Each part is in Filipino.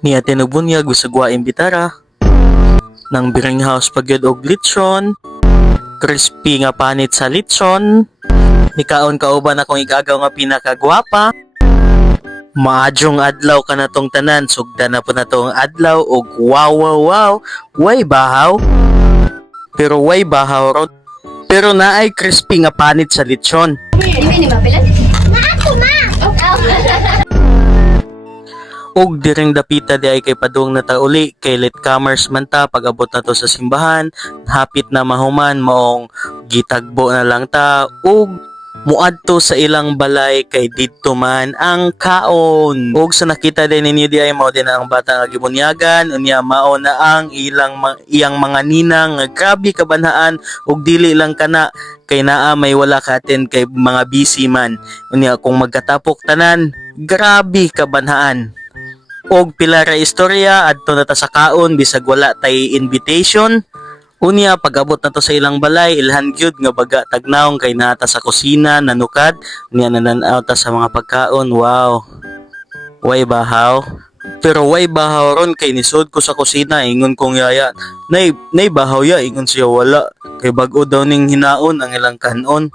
Niya tinubunyag usagwa imbitara ng Biring House pagyud og lechon, crispy nga panit sa lechon, nikaon kauban akong igagaw nga pinakagwapa. Maadjong adlaw ka na tong tanan, sugda na po na tong adlaw og wow, way bahaw. Pero way bahaw ron. Pero naay crispy nga panit sa lechon. Ini mapilan? Ma ako ma. Og diring dapita di ay kay padung na tauli kay latecomers man ta pag-abot na to sa simbahan, hapit na mahuman maong gitagbo na lang ta og muadto sa ilang balay kay didto man ang kaon. Og sa nakita din ninyo di ay mao din ang bata nga gibunyagan, unya mao na ang iyang mga ninang nga grabe kabanhaan og dili lang kana kay naa may wala ka attend kay mga busy man. Unya kung magkatapok tanan, grabe kabanhaan. Og pila ra istorya adto na ta sa kaon bisag wala tay invitation. Unya pag-abot na to sa ilang balay, ilhan gyud nga baga tagnaong kay nata sa kusina nanukad, unya nanan-aw ta sa mga pagkaon. Wow. Way bahaw. Pero way bahaw ron kay nisod ko sa kusina ingon kong yaya, nay bahaw ya ingon siya wala kay bag-o daw ning hinaon ang ilang kanon.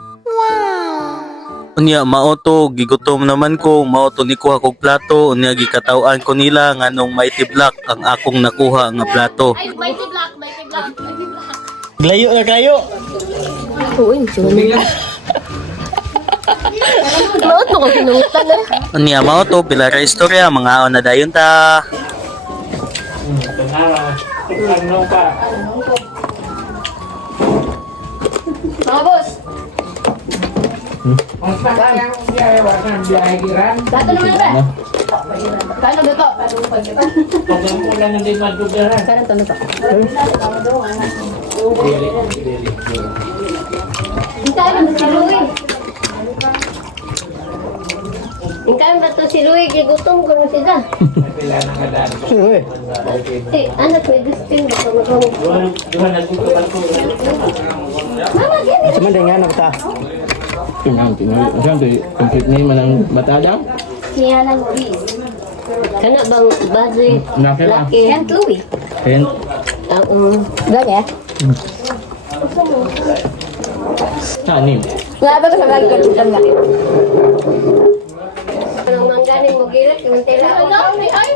Unya mao to gigutom naman ko, mao to ni kuha kog plato, unya gikataw-an ko nila nganong Mighty Black ang akong nakuha nga plato. Ay, Mighty Black. Layo na kayo. Uy, sino? Maot mo ko pinungutan na. Unya mao to pila ra istorya mga na dayon ta. Mga boss. Dato naman ba? Kano dito? Kano to na pa? Hintay mo si Louie. Hintay mo to si Louie, gigutom ko na siya. Anak, pwede sting ba? Mama, gini. Cuman dengan apa ta? Tingnan complete name ng bata. Siya lang Louie. Kana bang badri laki? Kent Louie. Kent. Ganya? Nim. Nga ba ko sa mga kalutan nga? Anong mangganing mo gilit? Yung tela ko? Ano? May ay?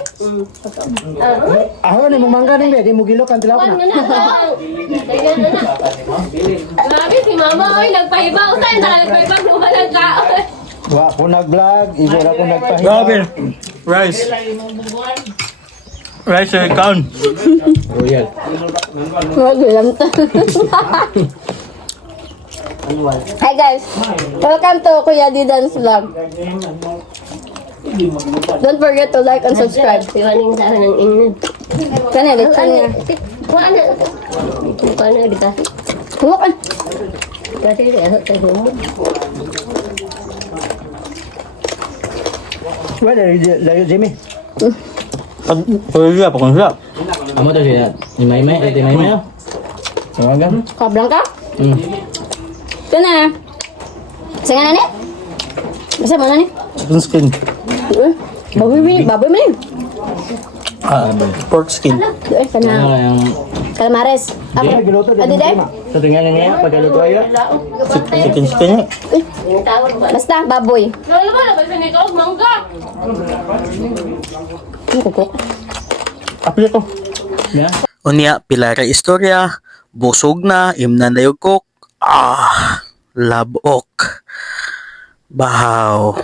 Ako ni mangga ning di mo gilok ang tilaw Ano na. na? Teka na na. Grabe si mama oy, nagpahibaw tayo. Nagpahibaw mo ba ng kaon? Wa ko nag-vlog, ibo ra ko nagpahibaw. Grabe. Rice. Rice sa kaon. Royal. Wag lang to. Hi guys, welcome to Kuya Didan's vlog. Don't forget to like and subscribe. Siwaning sa ng ingin. Kana lechon niya. Paano dito? Huwag. Kasi sa humod. Wala layo Jimmy. Pwede siya, pakon siya. Amo to siya. Ni Maymay, ito Maymay. Tawagan. Kablang ka? Kana. Sige na ni? Basta mo na ni? Chicken skin. Baboy mo ni. Pork skin. Kana. Yung Calamares. Jimmy giluto Adi day? sa tingnan niya pagluto ayo. Chicken skin niya. Basta baboy. Lalo ba? Kasi ikaw, mangga. Apil ko. Ya. Unya, pila ra istorya. Busog na, imnan na yung cook. Labok. Bahaw.